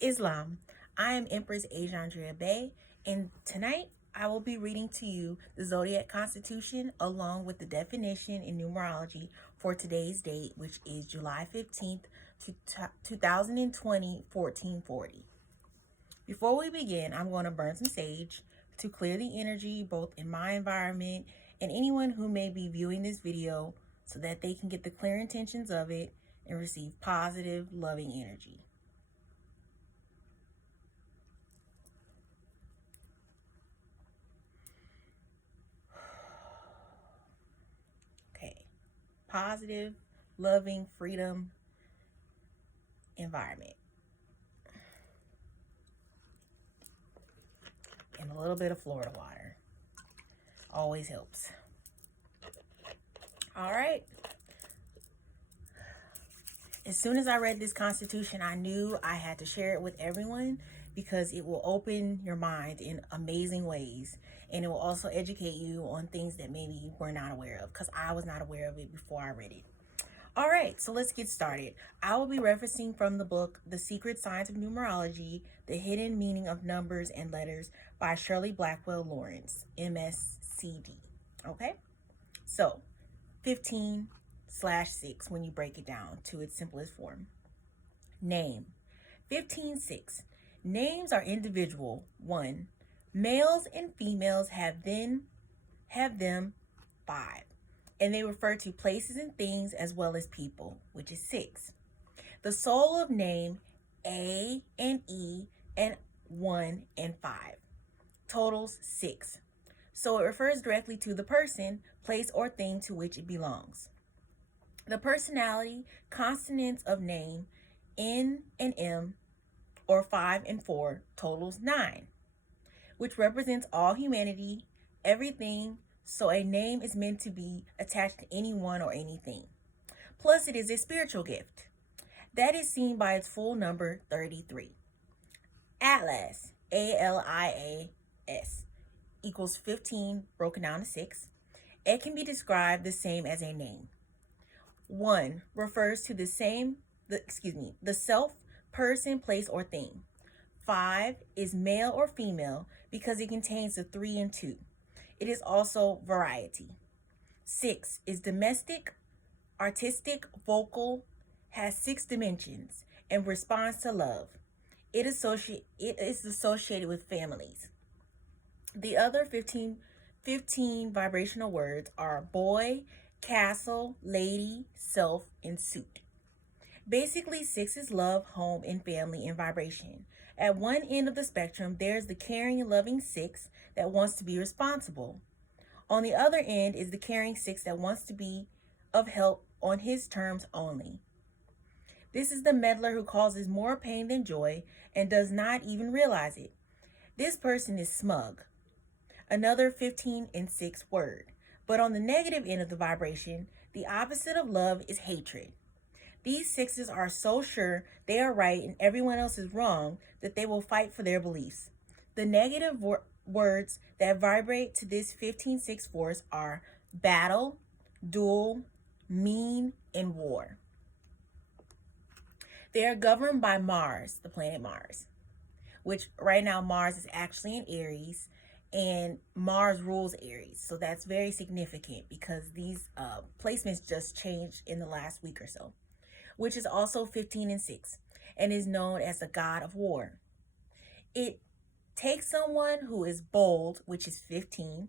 Islam. I am Empress Ajandrea Bay, and tonight I will be reading to you the zodiac constitution along with the definition in numerology for today's date, which is July 15th, 2020, 1440. Before we begin, I'm going to burn some sage to clear the energy both in my environment and anyone who may be viewing this video so that they can get the clear intentions of it and receive positive, loving energy. Okay, positive, loving, freedom, environment. And a little bit of Florida water. Always helps. All right. As soon as I read this constitution, I knew I had to share it with everyone because it will open your mind in amazing ways. And it will also educate you on things that maybe you were not aware of, because I was not aware of it before I read it. All right, so let's get started. I will be referencing from the book, The Secret Science of Numerology, The Hidden Meaning of Numbers and Letters by Shirley Blackwell Lawrence, MSCD. Okay, so 15/6 when you break it down to its simplest form. Name. 15/6. Names are individual. 1. Males and females have them 5. And they refer to places and things as well as people, which is 6. The soul of name, A and E and 1 and 5. Totals 6. So it refers directly to the person, place, or thing to which it belongs. The personality consonants of name, N and M, or 5 and 4, totals 9, which represents all humanity, everything. So a name is meant to be attached to anyone or anything. Plus, it is a spiritual gift. That is seen by its full number, 33. Atlas, ALIAS, equals 15 broken down to 6. It can be described the same as a name. 1 refers to the self, person, place, or thing. 5 is male or female because it contains the 3 and 2. It is also variety. 6 is domestic, artistic, vocal, has 6 dimensions, and responds to love. It is associated with families. The other 15 vibrational words are boy, castle, lady, self, and suit. Basically, 6 is love, home, and family in vibration. At one end of the spectrum, there's the caring and loving 6 that wants to be responsible. On the other end is the caring 6 that wants to be of help on his terms only. This is the meddler who causes more pain than joy and does not even realize it. This person is smug. Another 15/6 word. But on the negative end of the vibration, the opposite of love is hatred. These 6s are so sure they are right and everyone else is wrong that they will fight for their beliefs. The negative words that vibrate to this 15/6 force are battle, duel, mean, and war. They are governed by Mars, the planet Mars, which right now Mars is actually in Aries, and Mars rules Aries. So that's very significant because these placements just changed in the last week or so, which is also 15/6 and is known as the god of war. It takes someone who is bold, which is 15,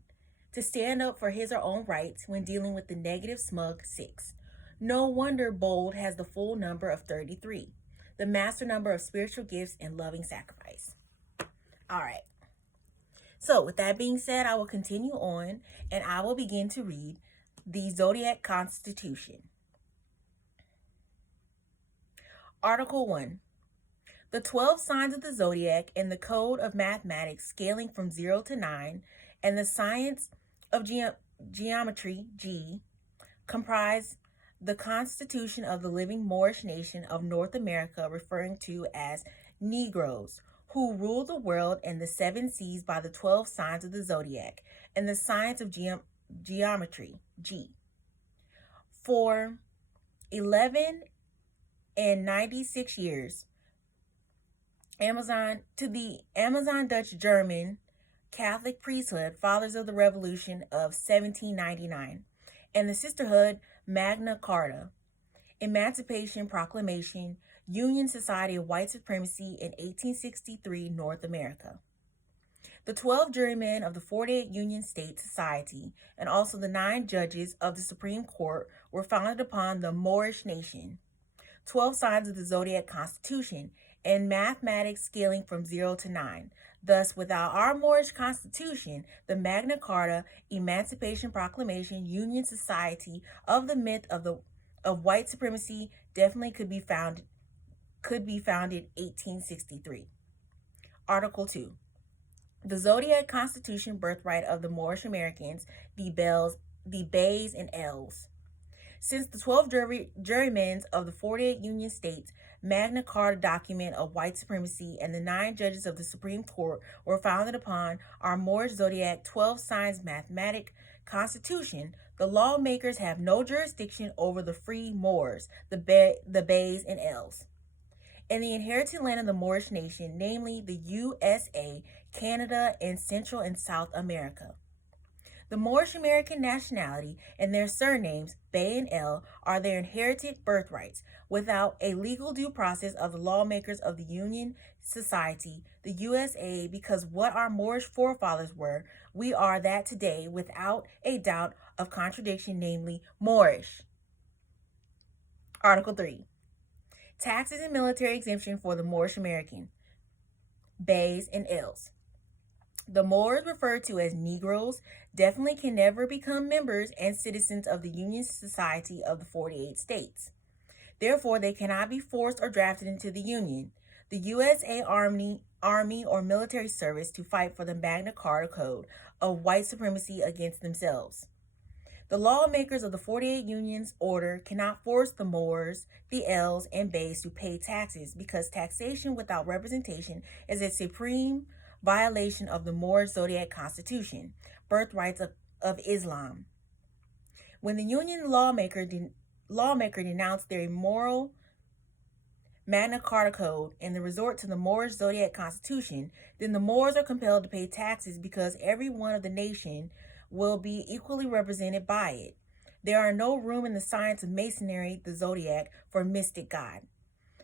to stand up for his or own rights when dealing with the negative smug 6. No wonder bold has the full number of 33, the master number of spiritual gifts and loving sacrifice. All right. So with that being said, I will continue on and I will begin to read the Zodiac Constitution. Article 1. The 12 signs of the zodiac and the code of mathematics scaling from 0 to 9 and the science of geometry, G, comprise the constitution of the living Moorish nation of North America, referring to as Negroes, who rule the world and the 7 seas by the 12 signs of the zodiac and the science of geometry, G. For 11 and 96 years, the Amazon Dutch German Catholic priesthood, fathers of the Revolution of 1799, and the sisterhood Magna Carta, Emancipation Proclamation, Union Society of White Supremacy in 1863, North America. The 12 jurymen of the 48 Union State Society and also the 9 judges of the Supreme Court were founded upon the Moorish nation. 12 signs of the zodiac constitution and mathematics scaling from 0 to 9. Thus, without our Moorish constitution, the Magna Carta, Emancipation Proclamation, Union Society of the myth of white supremacy definitely could be founded 1863. Article 2. The Zodiac Constitution birthright of the Moorish Americans, the Bays and Els. Since the 12 jurymen of the 48 Union States Magna Carta document of white supremacy and the 9 judges of the Supreme Court were founded upon our Moorish Zodiac 12 signs mathematic constitution, the lawmakers have no jurisdiction over the free Moors, the Bays and Els. In the inherited land of the Moorish nation, namely the USA, Canada, and Central and South America. The Moorish American nationality and their surnames, Bay and El, are their inherited birthrights. Without a legal due process of the lawmakers of the Union Society, the USA, because what our Moorish forefathers were, we are that today without a doubt of contradiction, namely Moorish. Article 3. Taxes and military exemption for the Moorish American, Bays and Els. The Moors, referred to as Negroes, definitely can never become members and citizens of the Union Society of the 48 states. Therefore, they cannot be forced or drafted into the Union, the USA Army or military service to fight for the Magna Carta Code of white supremacy against themselves. The lawmakers of the 48 Union's order cannot force the Moors, the Els, and Bays to pay taxes because taxation without representation is a supreme violation of the Moorish Zodiac Constitution, birthrights of Islam. When the Union lawmaker denounced their immoral Magna Carta Code and the resort to the Moorish Zodiac Constitution, then the Moors are compelled to pay taxes because every one of the nation will be equally represented by it. There are no room in the science of masonry, the zodiac, for mystic God.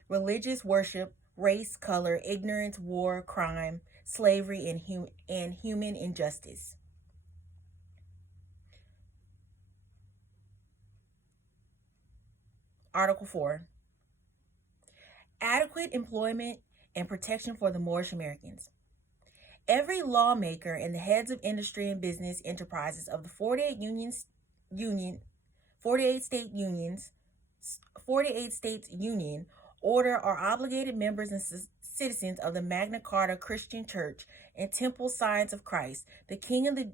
Religious worship, race, color, ignorance, war, crime, slavery, and human injustice. Article 4. Adequate employment and protection for the Moorish Americans. Every lawmaker and the heads of industry and business enterprises of the 48 states union order are obligated members and citizens of the Magna Carta Christian Church and Temple Science of Christ, the King of the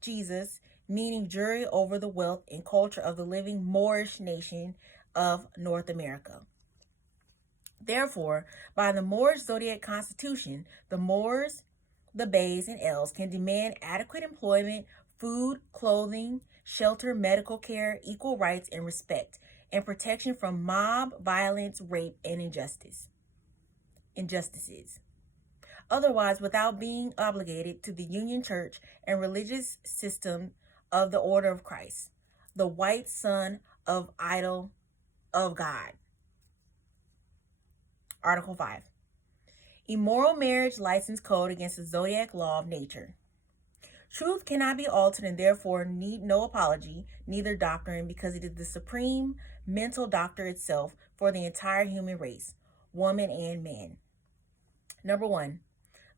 Jesus, meaning jury over the wealth and culture of the living Moorish nation of North America. Therefore, by the Moorish Zodiac Constitution, the Moors, the Bays, and Els can demand adequate employment, food, clothing, shelter, medical care, equal rights and respect, and protection from mob violence, rape, and injustices. Otherwise, without being obligated to the Union Church and religious system of the Order of Christ, the white son of idol of God. Article 5. Immoral marriage license code against the zodiac law of nature. Truth cannot be altered and therefore need no apology, neither doctrine, because it is the supreme mental doctor itself for the entire human race, woman and man. Number 1.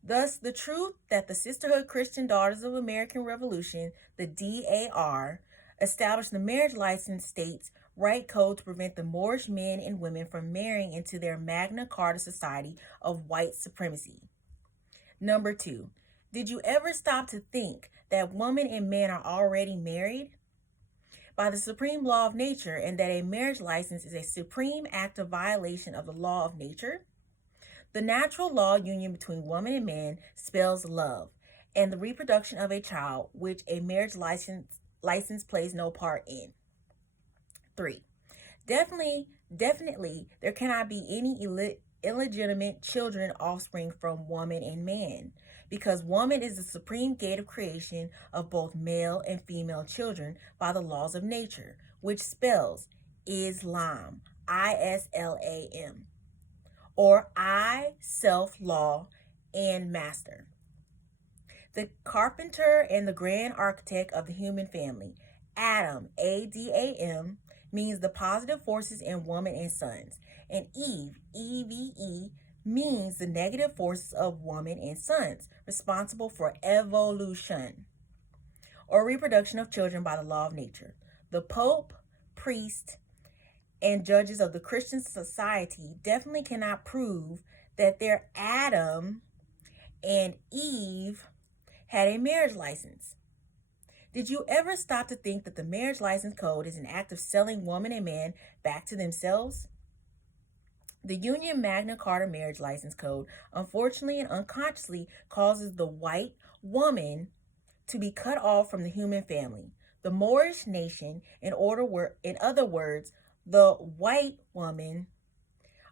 Thus, the truth that the Sisterhood Christian Daughters of American Revolution, the DAR, established the marriage license states right code to prevent the Moorish men and women from marrying into their Magna Carta society of white supremacy. Number 2. Did you ever stop to think that woman and man are already married by the supreme law of nature and that a marriage license is a supreme act of violation of the law of nature? The natural law union between woman and man spells love and the reproduction of a child, which a marriage license plays no part in. 3. Definitely, there cannot be any illegitimate children offspring from woman and man, because woman is the supreme gate of creation of both male and female children by the laws of nature, which spells Islam, Islam, or I, self, law, and master. The carpenter and the grand architect of the human family, Adam, Adam, means the positive forces in woman and sons, and Eve, Eve, means the negative forces of woman and sons, responsible for evolution or reproduction of children by the law of nature. The Pope, priest, and judges of the Christian society definitely cannot prove that their Adam and Eve had a marriage license. Did you ever stop to think that the marriage license code is an act of selling woman and man back to themselves? The Union Magna Carta Marriage License Code, unfortunately and unconsciously, causes the white woman to be cut off from the human family. The Moorish nation, in other words, the white woman,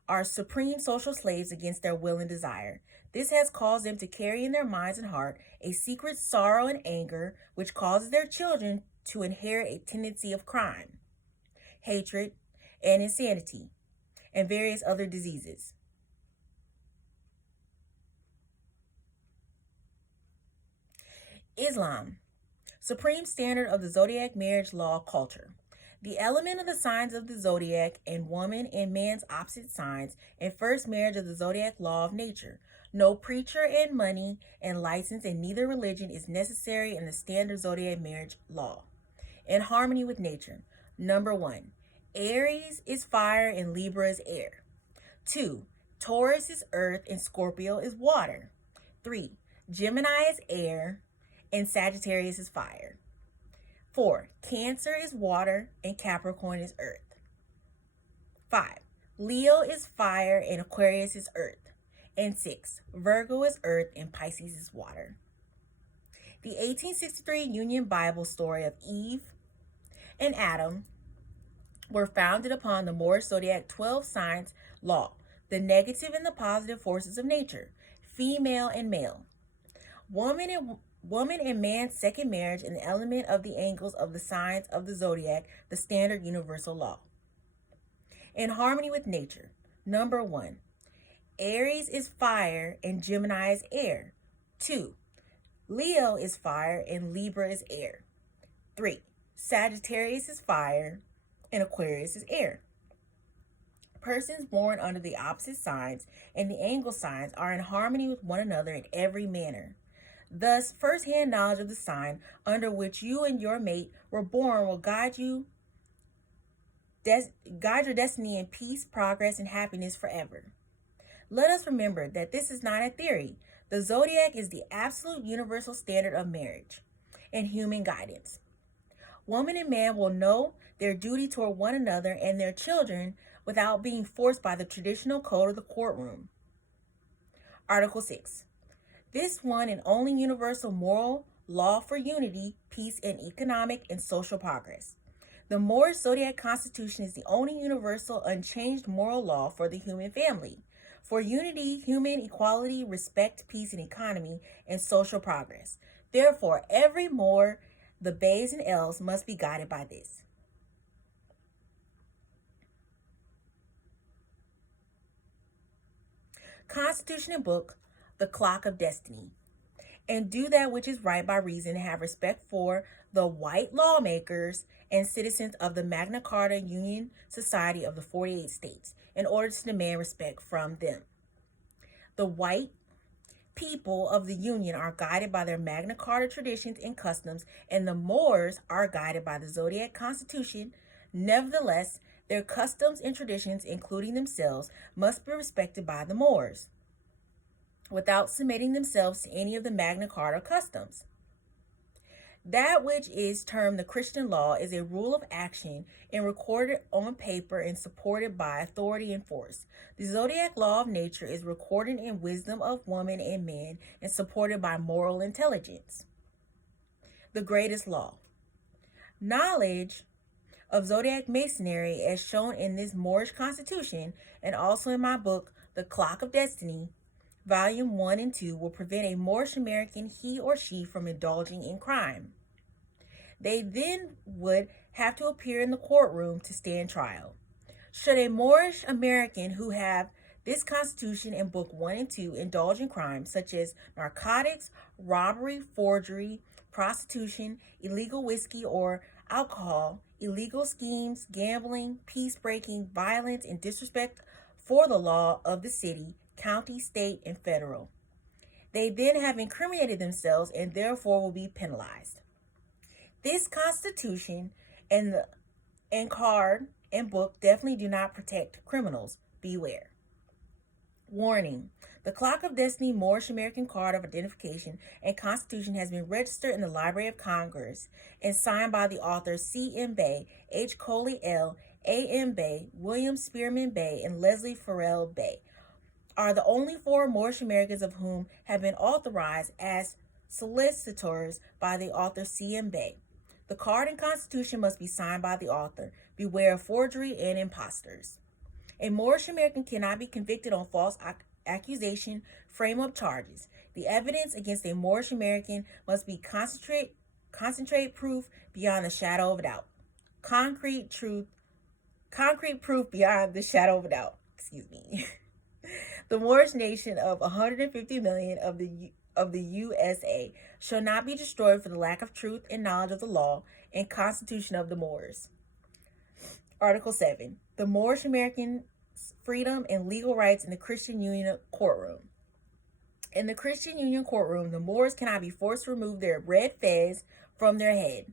are supreme social slaves against their will and desire. This has caused them to carry in their minds and heart a secret sorrow and anger, which causes their children to inherit a tendency of crime, hatred, and insanity, and various other diseases. Islam, supreme standard of the zodiac marriage law culture. The element of the signs of the zodiac and woman and man's opposite signs and first marriage of the zodiac law of nature. No preacher and money and license in neither religion is necessary in the standard zodiac marriage law. In harmony with nature. Number 1, Aries is fire and Libra is air. 2, Taurus is earth and Scorpio is water. 3, Gemini is air and Sagittarius is fire. 4, Cancer is water and Capricorn is earth. 5, Leo is fire and Aquarius is earth. And 6, Virgo is earth and Pisces is water. The 1863 Union Bible story of Eve and Adam were founded upon the Moorish zodiac 12 signs law, the negative and the positive forces of nature, female and male, woman and man's second marriage, and the element of the angles of the signs of the zodiac, the standard universal law. In harmony with nature. Number 1, Aries is fire and Gemini is air. 2, Leo is fire and Libra is air. 3, Sagittarius is fire and Aquarius is air. Persons born under the opposite signs and the angle signs are in harmony with one another in every manner. Thus, first-hand knowledge of the sign under which you and your mate were born will guide your destiny in peace, progress, and happiness forever. Let us remember that this is not a theory. The zodiac is the absolute universal standard of marriage and human guidance. Woman and man will know their duty toward one another and their children without being forced by the traditional code of the courtroom. Article 6. This one and only universal moral law for unity, peace, and economic and social progress. The Moorish Zodiac Constitution is the only universal, unchanged moral law for the human family, for unity, human equality, respect, peace, and economy, and social progress. Therefore, every Moor, the Bays and L's, must be guided by this. Constitution and book, the clock of destiny. And do that which is right by reason, and have respect for the white lawmakers and citizens of the Magna Carta Union Society of the 48 states, in order to demand respect from them. The white people of the Union are guided by their Magna Carta traditions and customs, and the Moors are guided by the Zodiac Constitution. Nevertheless, their customs and traditions, including themselves, must be respected by the Moors, without submitting themselves to any of the Magna Carta customs. That which is termed the Christian law is a rule of action and recorded on paper and supported by authority and force. The zodiac law of nature is recorded in wisdom of woman and man and supported by moral intelligence. The greatest law. Knowledge of zodiac masonry, as shown in this Moorish constitution and also in my book, The Clock of Destiny, Volume 1 and 2, will prevent a Moorish American, he or she, from indulging in crime. They then would have to appear in the courtroom to stand trial. Should a Moorish American who have this Constitution in Book 1 and 2 indulge in crimes such as narcotics, robbery, forgery, prostitution, illegal whiskey or alcohol, illegal schemes, gambling, peace breaking, violence, and disrespect for the law of the city, county, state, and federal, they then have incriminated themselves and therefore will be penalized. This Constitution and card and book definitely do not protect criminals. Beware. Warning. The Clock of Destiny Moorish American Card of Identification and Constitution has been registered in the Library of Congress and signed by the authors C. M. Bay, H. Coley L., A. M. Bay, William Spearman Bay, and Leslie Farrell Bay, are the only 4 Moorish Americans of whom have been authorized as solicitors by the author C. M. Bay. The card and Constitution must be signed by the author. Beware of forgery and imposters. A Moorish American cannot be convicted on false accusation, frame up charges. The evidence against a Moorish American must be concentrate proof beyond the shadow of a doubt. Concrete proof beyond the shadow of a doubt. Excuse me. The Moorish nation of 150 million of the USA shall not be destroyed for the lack of truth and knowledge of the law and Constitution of the Moors. Article 7. The Moorish Americans' freedom and legal rights in the Christian Union courtroom. In the Christian Union courtroom, the Moors cannot be forced to remove their red fez from their head,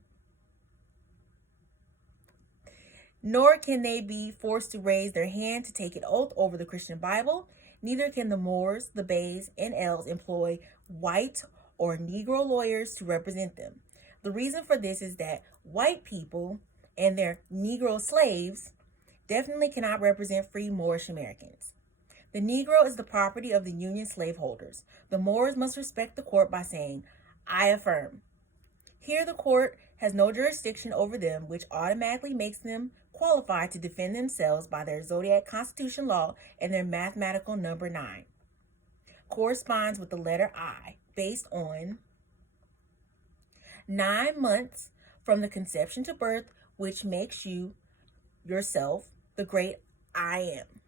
nor can they be forced to raise their hand to take an oath over the Christian Bible. Neither can the Moors, the Bays, and L's employ white or Negro lawyers to represent them. The reason for this is that white people and their Negro slaves definitely cannot represent free Moorish Americans. The Negro is the property of the Union slaveholders. The Moors must respect the court by saying, "I affirm." Here the court has no jurisdiction over them, which automatically makes them qualified to defend themselves by their zodiac constitution law and their mathematical number 9. Corresponds with the letter I, based on 9 months from the conception to birth, which makes you yourself the great I am,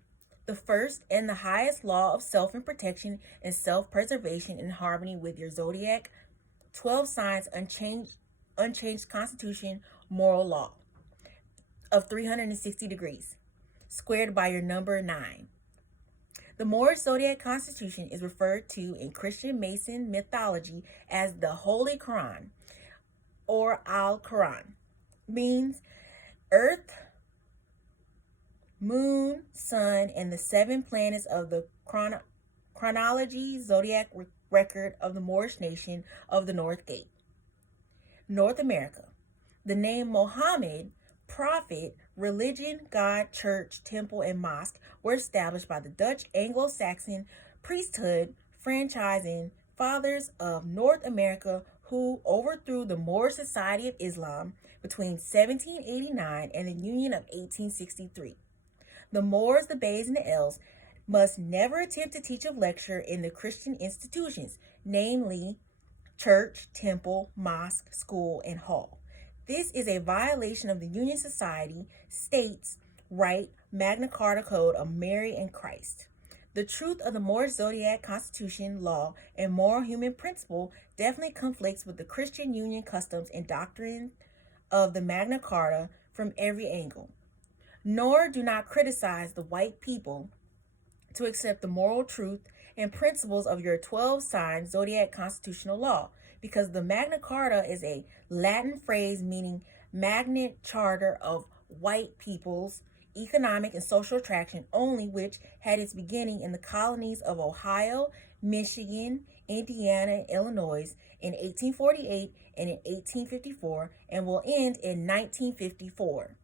the first and the highest law of self and protection and self-preservation in harmony with your zodiac, 12 signs, unchanged constitution, moral law of 360 degrees, squared by your number 9. The Moorish zodiac constitution is referred to in Christian Mason mythology as the Holy Quran, or Al-Quran, means earth, moon, sun, and the 7 planets of the chronology zodiac record of the Moorish nation of the North Gate. North America. The name Mohammed, prophet, religion, God, church, temple, and mosque were established by the Dutch Anglo-Saxon priesthood franchising fathers of North America, who overthrew the Moorish Society of Islam between 1789 and the Union of 1863. The Moors, the Bays, and the L's must never attempt to teach or lecture in the Christian institutions, namely church, temple, mosque, school, and hall. This is a violation of the Union Society States Right Magna Carta Code of Mary and Christ. The truth of the Moorish Zodiac Constitution, law, and moral human principle definitely conflicts with the Christian Union customs and doctrine of the Magna Carta from every angle. Nor do not criticize the white people to accept the moral truth and principles of your 12 sign zodiac constitutional law, because the Magna Carta is a Latin phrase meaning Magna Charter of white people's economic and social attraction only, which had its beginning in the colonies of Ohio, Michigan, Indiana, and Illinois in 1848 and in 1854, and will end in 1954.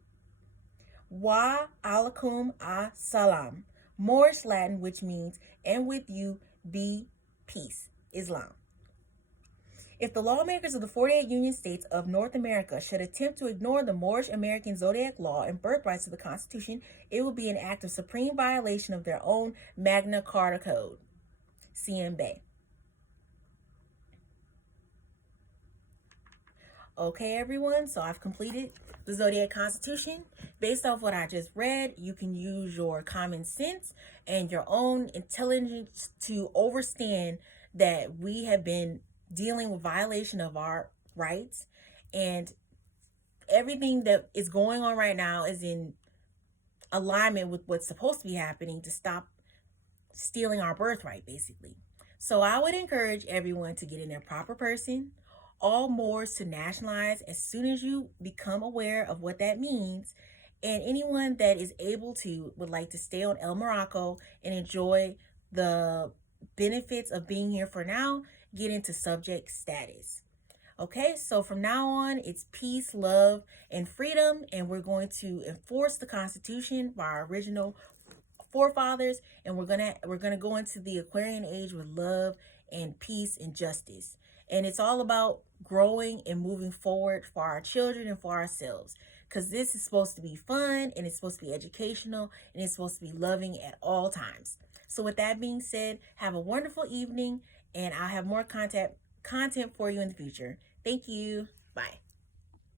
Wa alaikum assalam, Moorish Latin, which means, and with you be peace, Islam. If the lawmakers of the 48 Union States of North America should attempt to ignore the Moorish American zodiac law and birthrights of the Constitution, it would be an act of supreme violation of their own Magna Carta Code. CM Bay. Okay, everyone, so I've completed the Zodiac Constitution. Based off what I just read, you can use your common sense and your own intelligence to understand that we have been dealing with violation of our rights, and everything that is going on right now is in alignment with what's supposed to be happening to stop stealing our birthright, basically. So I would encourage everyone to get in their proper person, all Moors to nationalize as soon as you become aware of what that means. And anyone that is able to would like to stay on El Morocco and enjoy the benefits of being here for now, get into subject status. Okay, so from now on, it's peace, love, and freedom, and we're going to enforce the Constitution by our original forefathers, and we're gonna go into the Aquarian age with love and peace and justice. And it's all about growing and moving forward for our children and for ourselves, because this is supposed to be fun, and it's supposed to be educational, and it's supposed to be loving at all times. So with that being said, have a wonderful evening, and I'll have more content for you in the future. Thank you. Bye.